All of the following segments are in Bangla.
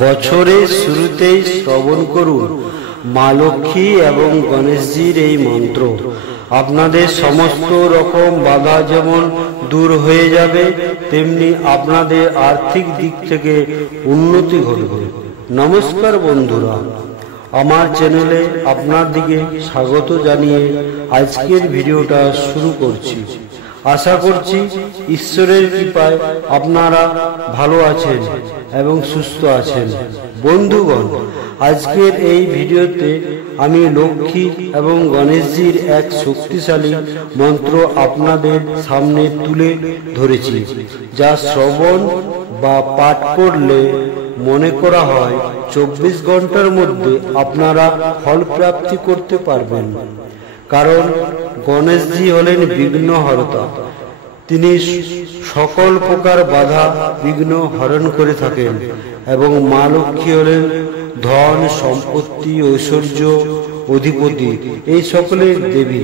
বছরের শুরুতেই শ্রবণ করুন মা লক্ষ্মী এবং গণেশজির এই মন্ত্র। আপনাদের সমস্ত রকম বাধা যেমন দূর হয়ে যাবে, তেমনি আপনাদের আর্থিক দিক থেকে উন্নতি ঘটবে। নমস্কার বন্ধুরা, আমার চ্যানেলে আপনার দিকে স্বাগত জানিয়ে আজকের ভিডিওটা শুরু করছি। আশা করছি ঈশ্বরের কৃপায় আপনারা ভালো আছেন এবং সুস্থ আছেন। বন্ধুগণ, আজকের এই ভিডিওতে আমি লক্ষ্মী এবং গণেশজির এক শক্তিশালী মন্ত্র আপনাদের সামনে তুলে ধরেছি, যা শ্রবণ বা পাঠ করলে মনে করা হয় 24 ঘন্টার মধ্যে আপনারা ফল প্রাপ্তি করতে পারবেন। কারণ গণেশজি হলেন বিঘ্নহর্তা। তিনি সকল প্রকার বাধা বিঘ্ন হরণ করে থাকেন এবং মা লক্ষ্মী হলেন ধন সম্পত্তি ঐশ্বর্য অধিপতি, এই সকলের দেবী।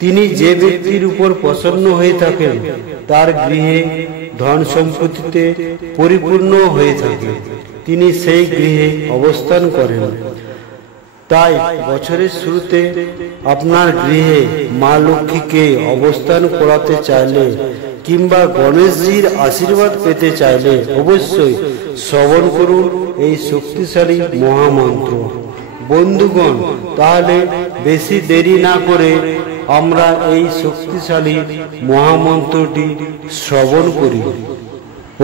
তিনি যে ব্যক্তির উপর প্রসন্ন হয়ে থাকেন তার গৃহে ধন সম্পত্তিতে পরিপূর্ণ হয়ে থাকে। তিনি সেই গৃহে অবস্থান করেন। তাই বছরের শুরুতে আপনার গৃহে মা লক্ষ্মীকে অবস্থান করাতে চাইলে কিংবা গণেশজির আশীর্বাদ পেতে চাইলে অবশ্যই শ্রবণ করুন এই শক্তিশালী মহামন্ত্র। বন্ধুগণ, তাহলে বেশি দেরি না করে আমরা এই শক্তিশালী মহামন্ত্রটি শ্রবণ করি।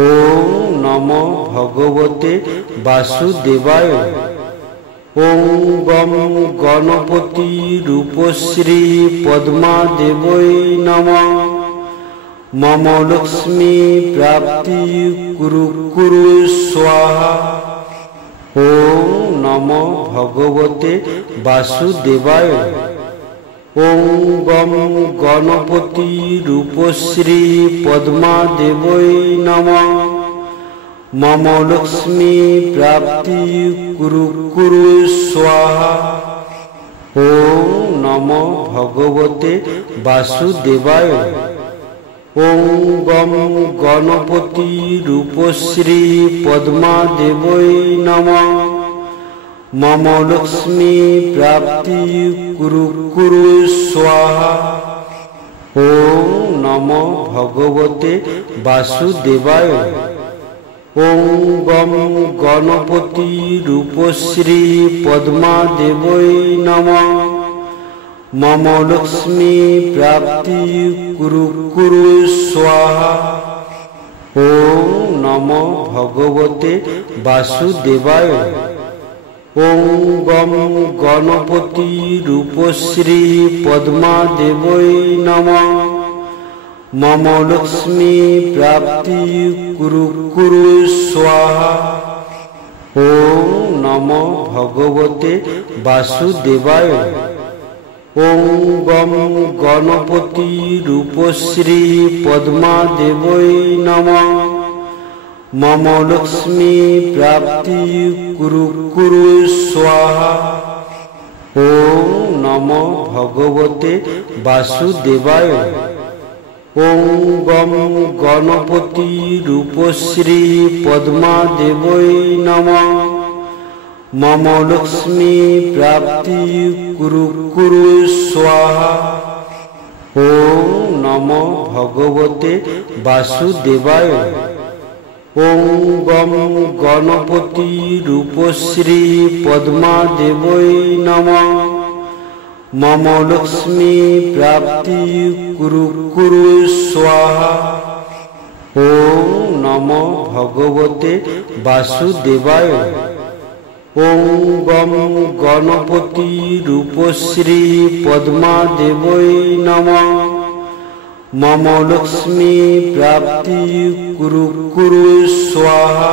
ওম নমো ভগবতে বাসুদেবায়। ওম গম গণপতি রূপশ্রী পদ্মা দেবৈ নমঃ। মম লক্ষ্মী প্রাপ্তি কুরু কুরু স্বাহা। ওম নমো ভগবতে বাসুদেবায়। ওম গম গণপতি রূপশ্রী পদ্মা দেবৈ নমঃ। মম লক্ষ্মী প্রাপ্তি কুরু কুরু স্বাহা। ওম নমো ভগবতে বাসুদেবায়। ওম গম গণপতি রূপশ্রী পদ্মা দেবৈ নমঃ। মম লক্ষ্মী প্রাপ্তি কুরু কুরু স্বাহা। ওম নমো ভগবতে বাসুদেবায়। ওম গম গণপতি রূপশ্রী পদ্মা দেবৈ নমঃ। মম লক্ষ্মী প্রাপ্তি কুরু কুরু স্বাহা। ওম নমো ভগবতে বাসুদেবায়। ওম গম গণপতি রূপশ্রী পদ্মা দেবৈ নমঃ। মম লক্ষ্মী প্রাপ্তি কুরু কুরু স্বাহা। ওম নমো ভগবতে বাসুদেবায়। ওম গম গণপতি রূপশ্রী পদ্মা দেবৈ নমঃ। মম লক্ষ্মী প্রাপ্তি কুরু কুরু স্বাহা। ওম নমো ভগবতে বাসুদেবায়। ওম গম গণপতি রূপশ্রী পদ্মা দেবৈ নমঃ। মম লক্ষ্মী প্রাপ্তি কুরু কুরু স্বাহা। ওম নমো ভগবতে বাসুদেবায়। ওম গম গণপতি রূপশ্রী পদ্মা দেবৈ নমঃ। মম লক্ষ্মী প্রাপ্তি কুরু কুরু স্বাহা। ওম নমো ভগবতে বাসুদেবায়। ওম গম গণপতি রূপশ্রী পদ্মা দেবৈ নমঃ। মম লক্ষ্মী প্রাপ্তি কুরু কুরু স্বাহা।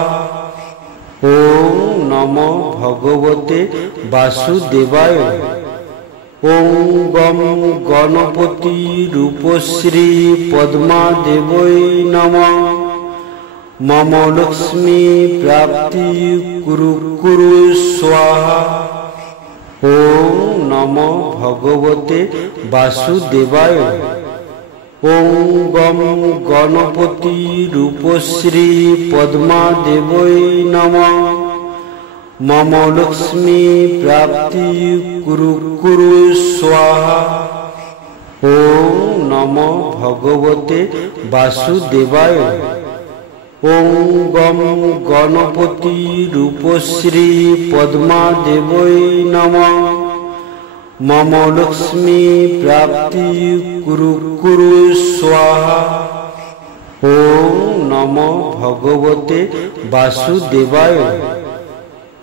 ওম নমো ভগবতে বাসুদেবায়। ওম গম গণপতি রূপশ্রী পদ্মা দেবৈ নমঃ। মম লক্ষ্মী প্রাপ্তি কুরু কুরু স্বাহা। ওম নমো ভগবতে বাসুদেবায়। ওম গম গণপতি রূপশ্রী পদ্মা দেবৈ নমঃ। मम लक्ष्मी प्राप्ति कुरु कुरु स्वाहा। ओम नमो भगवते वासुदेवाय। ओम गम गणपति रूपश्री पद्मादेवै नमः। मम लक्ष्मी प्राप्ति कुरु कुरु स्वाहा। ओम नमो भगवते वासुदेवाय।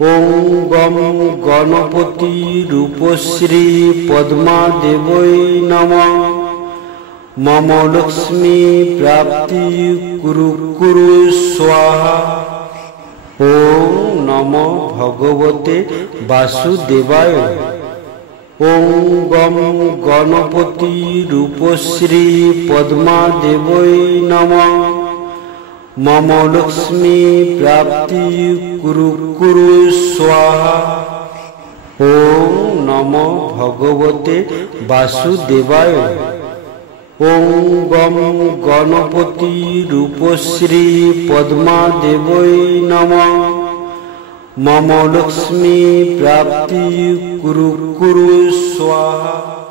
ओम गम गणपति रूपश्री पद्मादेवै नमः। मम लक्ष्मी प्राप्ति कुरु कुरु स्वाहा। ओम नमो भगवते वासुदेवाय। ओम गम गणपति रूपश्री पद्मादेवै नमः। मम लक्ष्मी प्राप्ति कुरु कुरु स्वाहा। ओम नमो भगवते वासुदेवाय। ओम गम गणपति रूपश्री पद्मादेवै नमः। मम लक्ष्मी प्राप्ति कुरु कुरु स्वाहा।